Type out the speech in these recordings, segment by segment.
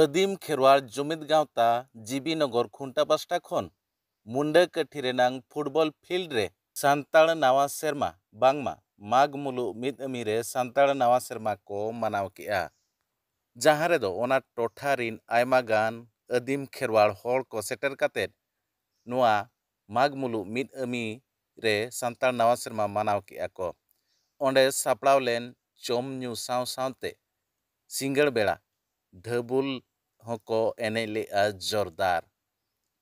आदिम खेरवाड़ जुमिद गावता जीबीनगर खुंटा पास्टा खन मुंडा काठी रेनांग फुटबल फिल्ड रे सान्ताड़ नावा सेरमा बांगमा माग मुलु मिद अमी रे सान्ताड़ नावा सेरमा को मनाव केआ जहां रेदो ओना टोठा रिन आयमा गान आदिम खेरवाड़ हर को सेटर कातेद नुआ माग मुलु मिद अमी रे सान्ताड़ नावा सेरमा मनाव केआ को ओंडे सापड़ाव लेन चोम न्यू साव सावते सिंगड़ बेड़ा ढबुल हको एने लेआ जोरदार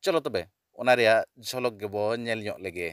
चलो तबे ओना रेया झलक गेबो नेल ᱧᱚᱜ लेगे।